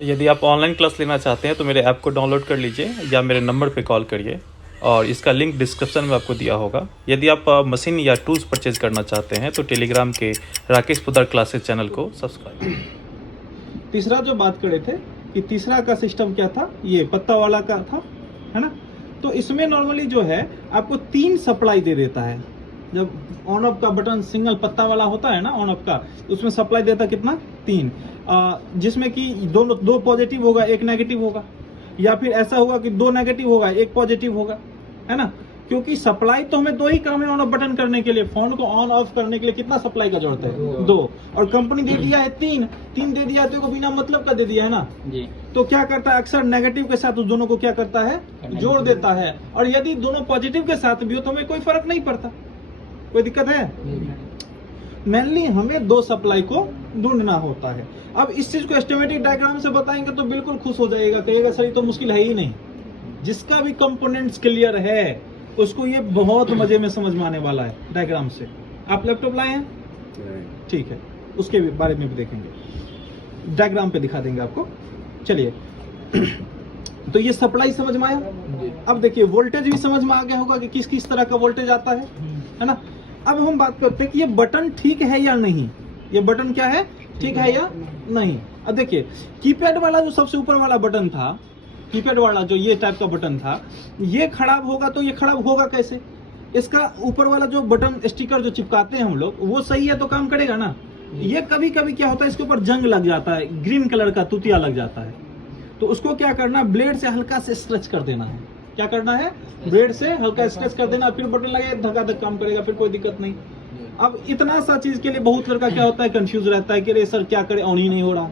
यदि आप online class लेना चाहते हैं तो मेरे ऐप को डाउनलोड कर लीजिए या मेरे नंबर पे कॉल करिए और इसका लिंक डिस्क्रिप्शन में आपको दिया होगा। यदि आप मशीन या टूल्स परचेज करना चाहते हैं तो टेलीग्राम के राकेश पुदर क्लासेस चैनल को सब्सक्राइब। तीसरा जो बात कर रहे थे कि तीसरा का सिस्टम क्या था, ये पत्ता वाला का था, है ना। तो इसमें नॉर्मली जो है आपको 3 सप्लाई दे देता है। जब ऑन ऑफ का बटन सिंगल पत्ता वाला होता है ना ऑन ऑफ का, उसमें सप्लाई देता कितना 3, जिसमें कि दो पॉजिटिव होगा, 1 नेगेटिव होगा, या फिर ऐसा होगा कि 2 नेगेटिव होगा, 1 पॉजिटिव होगा, है ना। क्योंकि सप्लाई तो हमें 2 ही काम है ऑन ऑफ बटन करने के लिए। फोन को ऑन ऑफ करने के लिए कितना सप्लाई का जरूरत है? 2। और कंपनी दे दिया है 3 दे दिया तो बिना मतलब का दे दिया है ना जी। तो क्या करता है, अक्सर नेगेटिव के साथ उस दोनों को क्या करता है, जोड़ देता है। और यदि दोनों पॉजिटिव के साथ भी हो तो हमें कोई फर्क नहीं पड़ता, कोई दिक्कत है। मेनली हमें 2 सप्लाई को ढूंढना होता है। अब इस चीज को एस्टिमेटिक डायग्राम से बताएंगे तो बिल्कुल खुश हो जाएगा, कहेगा सर ये तो मुश्किल है ही नहीं। जिसका भी कंपोनेंट्स क्लियर है उसको ये बहुत मजे में समझ में आने वाला है डायग्राम से। आप लैपटॉप लाए हैं? ठीक है, उसके बारे में भी देखेंगे, डायग्राम पे दिखा देंगे आपको। चलिए तो ये सप्लाई समझ में आया। अब देखिए वोल्टेज भी समझ में आ गया होगा कि किस किस तरह का वोल्टेज आता है ना। अब हम बात करते हैं कि ये बटन ठीक है या नहीं। ये बटन क्या है, ठीक है या नहीं। अब देखिए कीपैड वाला जो सबसे ऊपर वाला बटन था, कीपैड वाला जो ये टाइप का बटन था, ये खराब होगा तो ये खराब होगा कैसे? इसका ऊपर वाला जो बटन स्टिकर जो चिपकाते हैं हम लोग, वो सही है तो काम करेगा ना। ये कभी कभी क्या होता है, इसके ऊपर जंग लग जाता है, ग्रीन कलर का तुतिया लग जाता है। तो उसको क्या करना, ब्लेड से हल्का से स्ट्रेच कर देना है। क्या करना है, ब्लेड से हल्का स्ट्रेच कर देना, फिर बटन लगेगा, धक्का काम करेगा, फिर कोई दिक्कत नहीं। अब इतना सा चीज के लिए बहुत लड़का क्या होता है, कंफ्यूज रहता है कि रे सर क्या करे, ऑन ही नहीं हो रहा।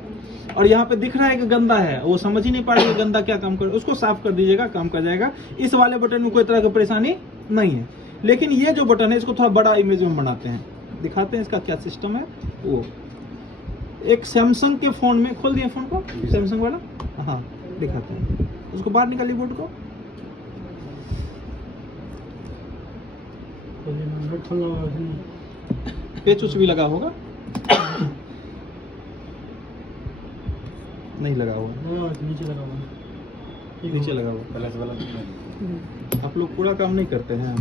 और यहाँ पे दिख रहा है कि गंदा है, वो समझ ही नहीं पा रही है गंदा क्या काम करे। उसको साफ कर दीजिएगा, काम कर जाएगा। इस वाले बटन में कोई तरह की परेशानी नहीं है। लेकिन ये जो बटन है इसको थोड़ा बड़ा इमेज में बनाते हैं, दिखाते हैं इसका क्या सिस्टम है। वो एक सैमसंग के फोन में, खोल दिए फोन को, सैमसंग वाला, हाँ दिखाते हैं। उसको बाहर निकालिए बोर्ड को, पेच उच भी लगा होगा, नहीं लगा हुआ, नीचे लगा हुआ, नीचे लगा हुआ। आप लोग पूरा काम नहीं करते हैं।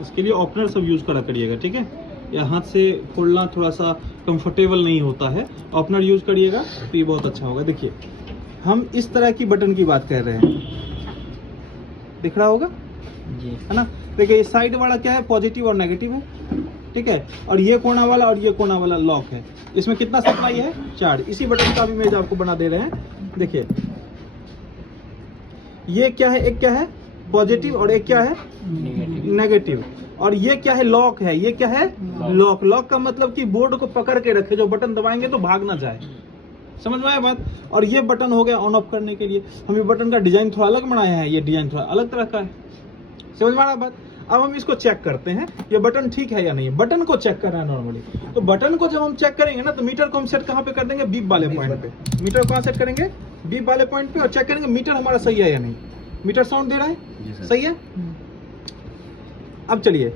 इसके लिए ओपनर सब यूज करा करिएगा, ठीक है। या हाथ से खोलना थोड़ा सा कंफर्टेबल नहीं होता है, ओपनर यूज करिएगा तो ये बहुत अच्छा होगा। देखिए हम इस तरह की बटन की बात कर रहे हैं, दिख रहा होगा जी, है ना। देखिए इस साइड वाला क्या है, पॉजिटिव और नेगेटिव है, ठीक है। और ये कोना वाला और ये कोना वाला लॉक है। इसमें कितना सप्लाई है, 4। इसी बटन का भी इमेज आपको बना दे रहे हैं। देखिए ये क्या है, एक क्या है पॉजिटिव और एक क्या है नेगेटिव। और ये क्या है, लॉक है। ये क्या है, लॉक। लॉक का मतलब कि बोर्ड को पकड़ के रखे, जो बटन दबाएंगे तो भाग ना जाए। समझ में आया बात। और ये बटन हो गया ऑन ऑफ करने के लिए। हम ये बटन का डिजाइन थोड़ा अलग बनाया है, ये डिजाइन थोड़ा अलग तरह का है। समझ में आ रहा बात। अब हम इसको चेक करते हैं, ये बटन ठीक है या नहीं। बटन को चेक करना है नॉर्मली। तो बटन को जब हम चेक करेंगे ना, तो मीटर को हम सेट कहाँ पे कर देंगे, बीप वाले पॉइंट पे। मीटर को कहाँ सेट करेंगे, बीप वाले पॉइंट पे, और चेक करेंगे मीटर हमारा सही है या नहीं। मीटर साउंड दे रहा है, सही है। अब चलिए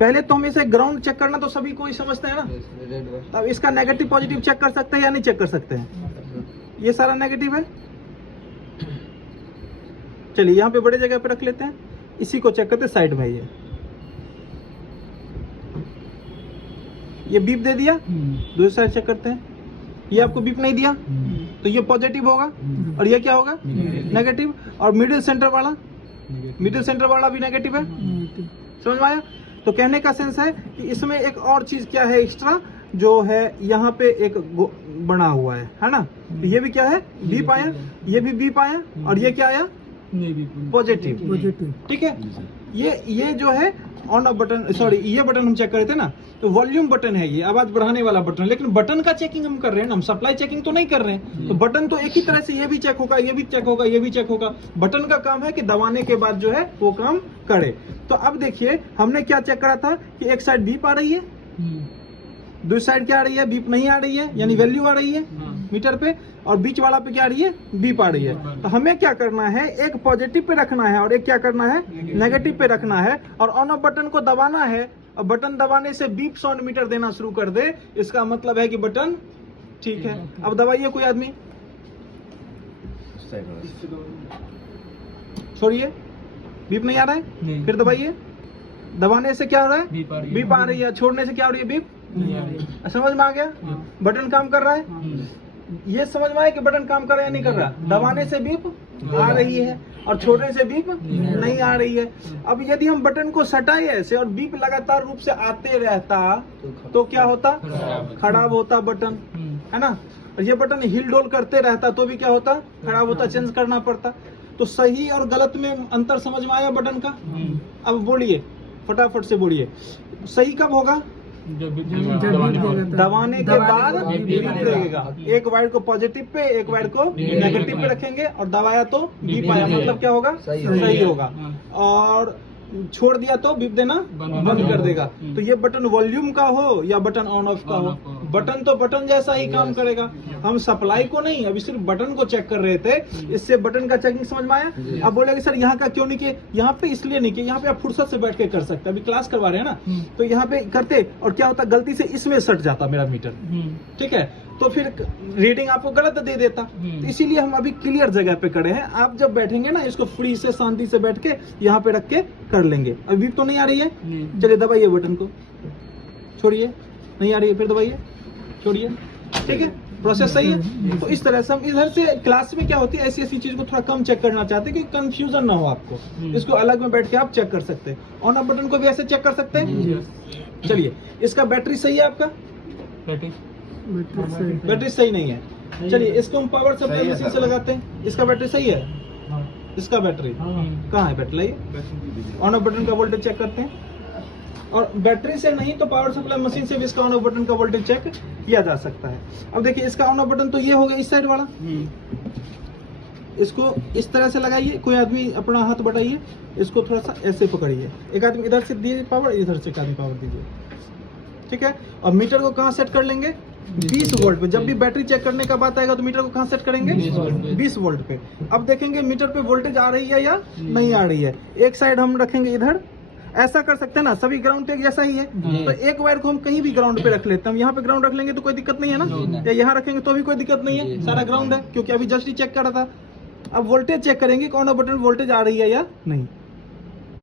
पहले तो हम इसे ग्राउंड चेक करना तो सभी कोई समझते हैं ना। अब इसका नेगेटिव पॉजिटिव चेक कर सकते हैं या नहीं चेक कर सकते हैं। ये सारा नेगेटिव है। चलिए यहाँ पे बड़े जगह पे रख लेते हैं, इसी को चेक करते हैं साइड में। ये बीप दे दिया, दूसरी साइड चेक करते हैं। ये आपको बीप नहीं दिया तो ये पॉजिटिव होगा और ये क्या होगा, नेगेटिव। और मिडिल सेंटर वाला, मिडिल सेंटर वाला भी नेगेटिव है। समझ में आया। तो कहने का सेंस है कि इसमें एक और चीज क्या है एक्स्ट्रा, जो है यहाँ पे एक बना हुआ है ना। तो ये भी क्या है, बीप आया, ये भी बीप आया, और ये क्या आया, पॉजिटिव, ठीक है। ये जो है ऑन ऑफ बटन, सॉरी ये बटन हम चेक कर रहे थे ना, तो वॉल्यूम बटन है ये, आवाज बढ़ाने वाला बटन। लेकिन बटन का चेकिंग हम कर रहे हैं ना, हम सप्लाई चेकिंग तो नहीं कर रहे हैं। तो बटन तो एक ही तरह से ये भी चेक होगा, ये भी चेक होगा, ये भी चेक होगा। बटन का काम है कि दबाने के बाद जो है वो काम करे। तो अब देखिए हमने क्या चेक करा था कि एक साइड बीप आ रही है, दूसरी साइड क्या आ रही है, बीप नहीं आ रही है, यानी वैल्यू आ रही है। मीटर पे, और बीच वाला पे क्या आ रही है, बीप आ रही है। तो हमें क्या करना है, एक पॉजिटिव पे रखना है और एक क्या करना है, नेगेटिव पे रखना है, और ऑन ऑफ बटन को दबाना है। और बटन दबाने से बीप साउंड मीटर देना शुरू कर दे, इसका मतलब है कि बटन ठीक है। अब दबाइए कोई आदमी, छोड़िए, बीप नहीं आ रहा है, फिर दबाइए। दबाने से क्या हो रहा है, बीप आ रही है, छोड़ने से क्या हो रही है, बीप। समझ में आ गया, बटन काम कर रहा है। ये समझ में आया कि बटन काम कर रहा है या नहीं कर रहा। दबाने से बीप आ रही है और छोड़ने से बीप नहीं आ रही है। अब यदि हम बटन को सटाए ऐसे और बीप लगातार रूप से आते रहता तो क्या होता, खराब होता बटन, है ना। और ये बटन हिल डोल करते रहता तो भी क्या होता, खराब होता, चेंज करना पड़ता। तो सही और गलत में अंतर समझ में आया बटन का। अब बोलिए, फटाफट से बोलिए, सही कब होगा, दबाने के बाद बीप लगेगा। एक वायर को पॉजिटिव पे, एक वायर को नेगेटिव पे रखेंगे और दबाया तो बीप आया, मतलब क्या होगा, सही होगा। और छोड़ दिया तो बीप देना बंद कर देगा। तो ये बटन वॉल्यूम का हो या बटन ऑन ऑफ का हो, बटन तो बटन जैसा ही काम करेगा। हम सप्लाई को नहीं, अभी सिर्फ बटन को चेक कर रहे थे, इससे बटन का चेकिंग समझ में आया। अब बोलेंगे सर यहाँ का क्यों नहीं किए, यहाँ पे इसलिए नहीं किए, यहाँ पे आप फुर्सत से बैठ के कर सकते हैं, अभी क्लास करवा रहे हैं ना, तो यहाँ पे करते और क्या होता, गलती से इसमें सट जाता मेरा मीटर, ठीक है, तो फिर रीडिंग आपको गलत दे देता। तो इसीलिए हम अभी क्लियर जगह पे खड़े हैं। आप जब बैठेंगे ना, इसको फ्री से शांति से बैठ के यहाँ पे रख के कर लेंगे। अभी तो नहीं आ रही है, चलिए दबाइए बटन को, छोड़िए, नहीं आ रही है, फिर दबाइए, छोड़िए, ठीक है, प्रोसेस सही है। तो इस तरह से हम इधर से क्लास में क्या होती है, ऐसी ऐसी चीज को थोड़ा कम चेक करना चाहते हैं कि कंफ्यूजन ना हो आपको। इसको अलग में बैठ के आप चेक कर सकते हैं। ऑन ऑफ बटन को भी ऐसे चेक कर सकते हैं। चलिए, इसका बैटरी सही है आपका, बैटरी सही नहीं है। चलिए, इसको हम पावर सप्लाई मशीन से लगाते हैं। इसका बैटरी सही है, इसका बैटरी कहाँ है, बैटरी लाइए। ऑन ऑफ बटन का वोल्टेज चेक करते हैं, और बैटरी से नहीं तो पावर सप्लाई मशीन से भी इसका ऑन ऑफ बटन का वोल्टेज चेक किया जा सकता है। अब देखिए, इसका ऑन ऑफ बटन तो ये हो गया इस साइड वाला, इसको इस तरह से लगाइए। कोई आदमी अपना हाथ बढ़ाइए, इसको थोड़ा सा ऐसे पकड़िए, एक आदमी इधर से दीजिए पावर, इधर से एक आदमी पावर दीजिए, ठीक है। और मीटर को कहाँ सेट कर लेंगे, 20 वोल्ट पे। जब भी बैटरी चेक करने का बात आएगा तो मीटर को कहाँ सेट करेंगे, 20 वोल्ट पे। अब देखेंगे मीटर पे वोल्टेज आ रही है या नहीं आ रही है। एक साइड हम रखेंगे इधर, ऐसा कर सकते हैं ना, सभी ग्राउंड पे जैसा ही है। तो एक वायर को हम कहीं भी ग्राउंड पे रख लेते हैं। हम यहाँ पे ग्राउंड रख लेंगे तो कोई दिक्कत नहीं है ना, या यहाँ रखेंगे तो भी कोई दिक्कत नहीं है, सारा ग्राउंड है, क्योंकि अभी जस्ट ही चेक कर रहा था। अब वोल्टेज चेक करेंगे, कौन सा बटन वोल्टेज आ रही है या नहीं।